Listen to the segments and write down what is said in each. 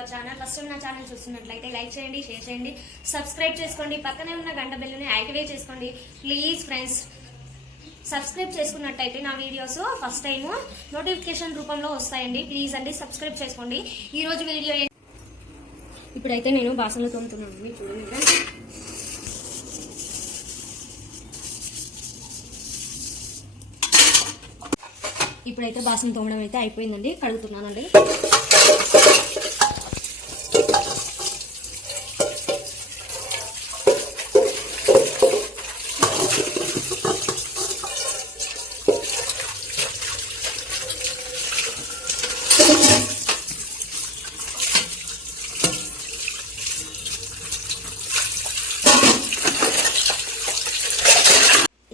Our channel. First నా channel చూస్తున్నట్లయితే like చేయండి, షేర్ చేయండి, సబ్స్క్రైబ్ చేసుకోండి, పక్కనే ఉన్న గంట బెల్లుని యాక్టివేట్ చేసుకోండి. ప్లీజ్ ఫ్రెండ్స్, సబ్స్క్రైబ్ చేసుకున్నట్టయితే నా వీడియోస్ ఫస్ట్ టైం నోటిఫికేషన్ రూపంలో వస్తాయండి. ప్లీజ్ అండి సబ్స్క్రైబ్ చేసుకోండి. ఈ రోజు వీడియో ఇప్పుడైతే నేను బాసనలు తోముతున్నాను. చూడండి, ఇప్పుడైతే బాసన తోమడం అయితే అయిపోయిందండి. కడుగుతున్నానండి.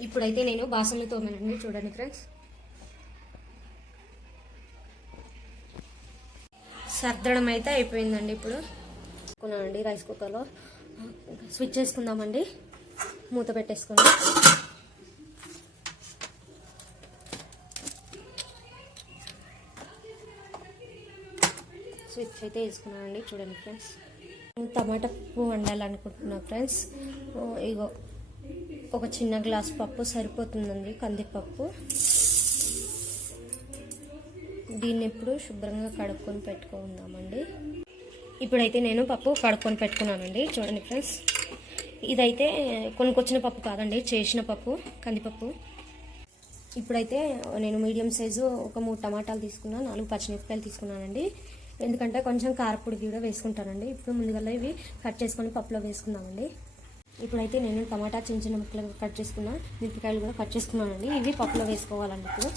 ఇప్పుడైతే నేను బాసనలు తోమానండి. చూడండి ఫ్రెండ్స్, సర్దడం అయితే అయిపోయిందండి. ఇప్పుడు కొన్నానండి రైస్ కుక్కర్లో స్విచ్ చేసుకుందామండి. మూత పెట్టేసుకుందాం. స్విచ్ అయితే వేసుకున్నానండి. చూడండి ఫ్రెండ్స్, టమాటా పప్పు వండాలనుకుంటున్నా ఫ్రెండ్స్. ఇగో ఒక చిన్న గ్లాస్ పప్పు సరిపోతుందండి, కందిపప్పు. దీన్ని ఇప్పుడు శుభ్రంగా కడుక్కొని పెట్టుకుందామండి. ఇప్పుడైతే నేను పప్పు కడుక్కొని పెట్టుకున్నానండి. చూడండి ఫ్రెండ్స్, ఇదైతే కొనుక్కొచ్చిన పప్పు కాదండి, చేసిన పప్పు, కందిపప్పు. ఇప్పుడైతే నేను మీడియం సైజు ఒక 3 టమాటాలు తీసుకున్నాను, 4 పచ్చిమిరపకాయలు తీసుకున్నానండి. ఎందుకంటే కొంచెం కారపొడి కూడా వేసుకుంటానండి. ఇప్పుడు ముందుగా ఇవి కట్ చేసుకొని పప్పులో వేసుకుందామండి. ఇప్పుడైతే నేను టమాటా చిన్న చిన్న ముక్కలు కట్ చేసుకున్నా, మిరపకాయలు కూడా కట్ చేసుకున్నానండి. ఇవి పప్పులో వేసుకోవాలండి. ఇప్పుడు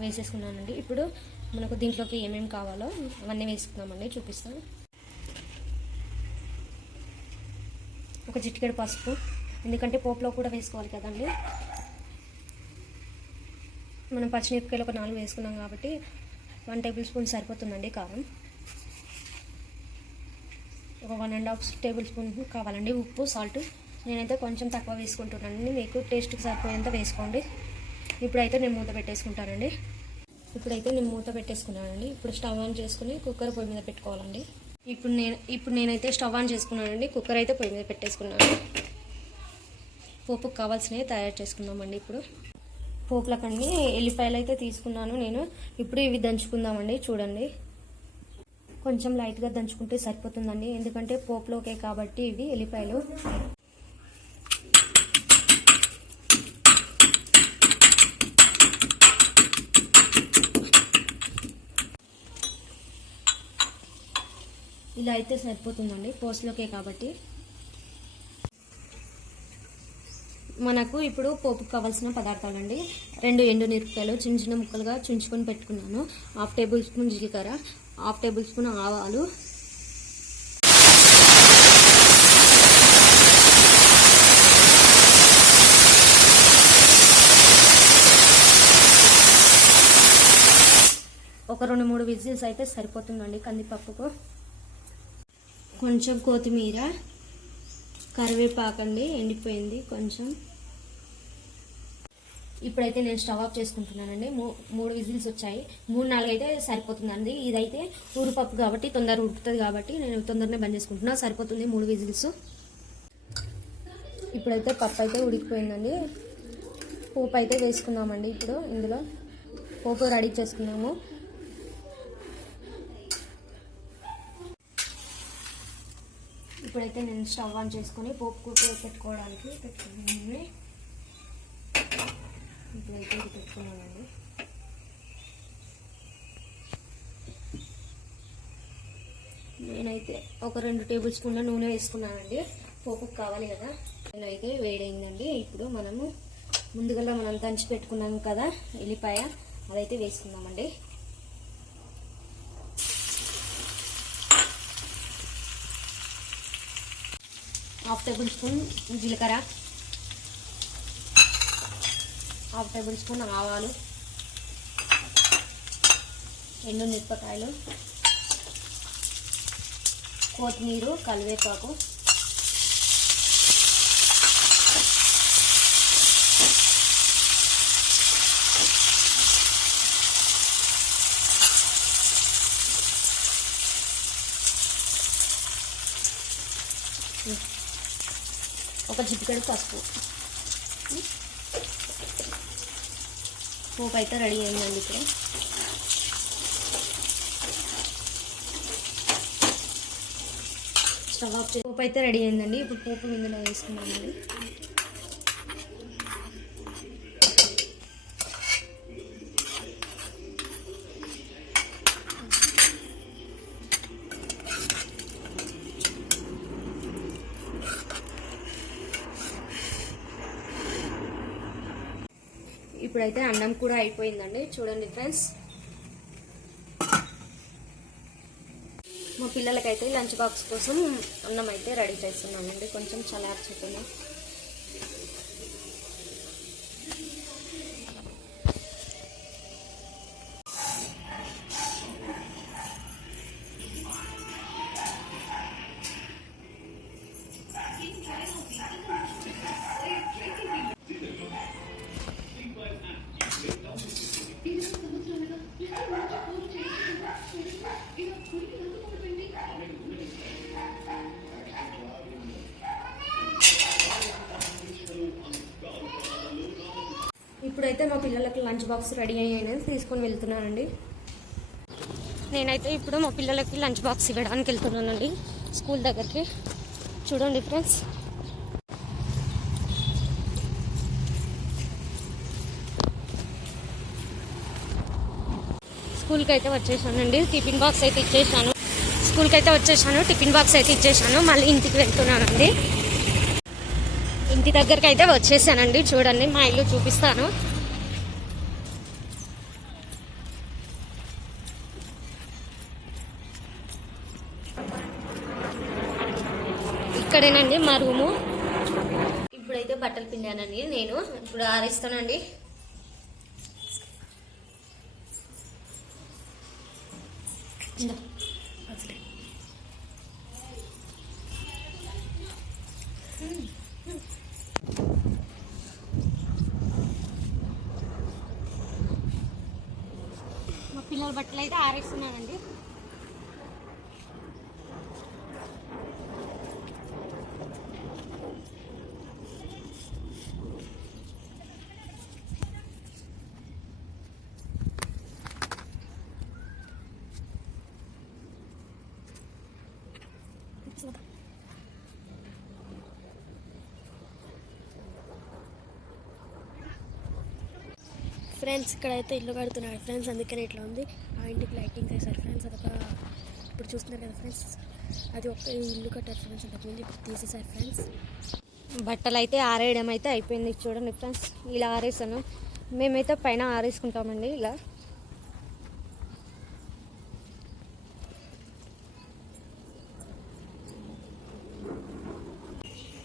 వేసేసుకున్నానండి. ఇప్పుడు మనకు దీంట్లోకి ఏమేమి కావాలో అవన్నీ వేసుకున్నామండి. చూపిస్తాను. ఒక చిటికెడు పసుపు, ఎందుకంటే పోపులో కూడా వేసుకోవాలి కదండి. మనం పచ్చిమిరపకాయలు ఒక 4 వేసుకున్నాం కాబట్టి 1 టేబుల్ స్పూన్ సరిపోతుందండి కారం. ఒక 1.5 టేబుల్ స్పూన్ కావాలండి ఉప్పు, సాల్ట్. నేనైతే కొంచెం తక్కువ వేసుకుంటున్నానండి, మీకు టేస్ట్కి సరిపోయేంత వేసుకోండి. ఇప్పుడైతే నేను మూత పెట్టేసుకుంటానండి. ఇప్పుడు స్టవ్ ఆన్ చేసుకుని కుక్కర్ పొయ్యి మీద పెట్టుకోవాలండి. ఇప్పుడు నేనైతే స్టవ్ ఆన్ చేసుకున్నానండి. కుక్కర్ అయితే పొయ్యి మీద పెట్టేసుకున్నాను. పోపుకు కావాల్సినవి తయారు చేసుకుందామండి. ఇప్పుడు పోపులకండి ఎల్లిపాయలు అయితే తీసుకున్నాను నేను. ఇప్పుడు ఇవి దంచుకుందామండి. చూడండి, కొంచెం లైట్గా దంచుకుంటే సరిపోతుందండి, ఎందుకంటే పోపులోకే కాబట్టి ఇవి ఎల్లిపాయలు. ఇలా అయితే సరిపోతుందండి, పోస్ట్లోకే కాబట్టి. మనకు ఇప్పుడు పోపుకు కావాల్సిన పదార్థాలండి. 2 ఎండుమిరపకాయలు చిన్న చిన్న ముక్కలుగా చుంచుకొని పెట్టుకున్నాను. 1/2 టేబుల్ స్పూన్ జీలకర్ర, 1/2 టేబుల్ స్పూన్ ఆవాలు, ఒక 2-3 విజిల్స్ అయితే సరిపోతుందండి కందిపప్పుకు. కొంచెం కొత్తిమీర, కరివేపాకండి ఎండిపోయింది కొంచెం. ఇప్పుడైతే నేను స్టవ్ ఆఫ్ చేసుకుంటున్నానండి. 3 విజిల్స్ వచ్చాయి. 3-4 అయితే సరిపోతుందండి. ఇదైతే ఊరుపప్పు కాబట్టి తొందరగా ఉడుకుతుంది కాబట్టి నేను తొందరనే బంద్ చేసుకుంటున్నా. సరిపోతుంది 3 విజిల్స్. ఇప్పుడైతే పప్పు అయితే ఉడికిపోయిందండి. పోపు అయితే వేసుకున్నామండి. ఇప్పుడు ఇందులో పోపు రెడీ చేసుకున్నాము. ఇప్పుడైతే నేను స్టవ్ ఆన్ చేసుకొని పోపు పెట్టుకోవడానికి పెట్టుకున్నాను. ఇప్పుడైతే ఇది పెట్టుకున్నానండి. నేనైతే ఒక 2 టేబుల్ స్పూన్ల నూనె వేసుకున్నానండి. పోపుకు కావాలి కదా. నూనె అయితే వేడైందండి. ఇప్పుడు ముందుగా మనం దంచి పెట్టుకున్నాం కదా ఎల్లిపాయ, అదైతే వేసుకుందామండి. హాఫ్ టేబుల్ స్పూన్ జీలకర్ర, 1/2 టేబుల్ స్పూన్ ఆవాలు, ఎండుమిరపకాయలు, కొత్తిమీర, కరివేపాకు, ఒక చిటికెడు పసుపు. పోపు అయితే రెడీ అయిందండి. ఇప్పుడు స్టవ్ ఆఫ్ పోపు అయితే రెడీ అయిందండి. ఇప్పుడు పోపు ఇందులో వేసుకున్నామండి. ఇప్పుడైతే అన్నం కూడా అయిపోయిందండి. చూడండి ఫ్రెండ్స్, మా పిల్లలకైతే లంచ్ బాక్స్ కోసం అన్నం అయితే రెడీ చేస్తున్నానండి. కొంచెం చల్లార్చుకున్నాం. ఇప్పుడైతే మా పిల్లలకి లంచ్ బాక్స్ రెడీ అయ్యాయని తీసుకొని వెళ్తున్నానండి. నేనైతే ఇప్పుడు మా పిల్లలకి లంచ్ బాక్స్ ఇవ్వడానికి వెళ్తున్నానండి స్కూల్ దగ్గరికి. చూడండి ఫ్రెండ్స్, స్కూల్కి అయితే వచ్చేసానండి. టిఫిన్ బాక్స్ అయితే ఇచ్చేసాను. స్కూల్కి అయితే వచ్చేసాను, టిఫిన్ బాక్స్ అయితే ఇచ్చేసాను. మళ్ళీ ఇంటికి వెళ్తున్నానండి. ఇంటి దగ్గరికి అయితే వచ్చేసానండి. చూడండి, మా ఇల్లు చూపిస్తాను. ఇక్కడేనండి మా రూము. ఇప్పుడైతే బట్టలు పిండానండి నేను. ఇప్పుడు ఆరేస్తానండి. మా పిల్లల బట్టలు అయితే ఆరేస్తున్నానండి. ఫ్రెండ్స్, ఇక్కడైతే ఇల్లు కడుతున్నాడు ఫ్రెండ్స్, అందుకని ఇట్లా ఉంది. ఆ ఇంటికి లైటింగ్ వేశారు ఫ్రెండ్స్. అదొక ఇప్పుడు చూస్తున్నారు కదా ఫ్రెండ్స్, అది ఒక ఇల్లు కట్టారు ఫ్రెండ్స్. అంతకుముందు ఇప్పుడు తీసేశారు ఫ్రెండ్స్. బట్టలు అయితే ఆరేయడం అయితే అయిపోయింది. చూడండి ఫ్రెండ్స్, ఇలా ఆరేసాను. మేమైతే పైన ఆరేసుకుంటామండి ఇలా.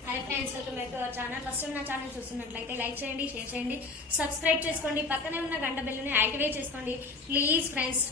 Hi friends, welcome back to our channel. First నా ఛానల్ చూస్తున్నట్లయితే లైక్ చేయండి, షేర్ చేయండి, సబ్స్క్రైబ్ చేసుకోండి. పక్కనే ఉన్న గంట బెల్లుని యాక్టివేట్ చేసుకోండి ప్లీజ్ ఫ్రెండ్స్.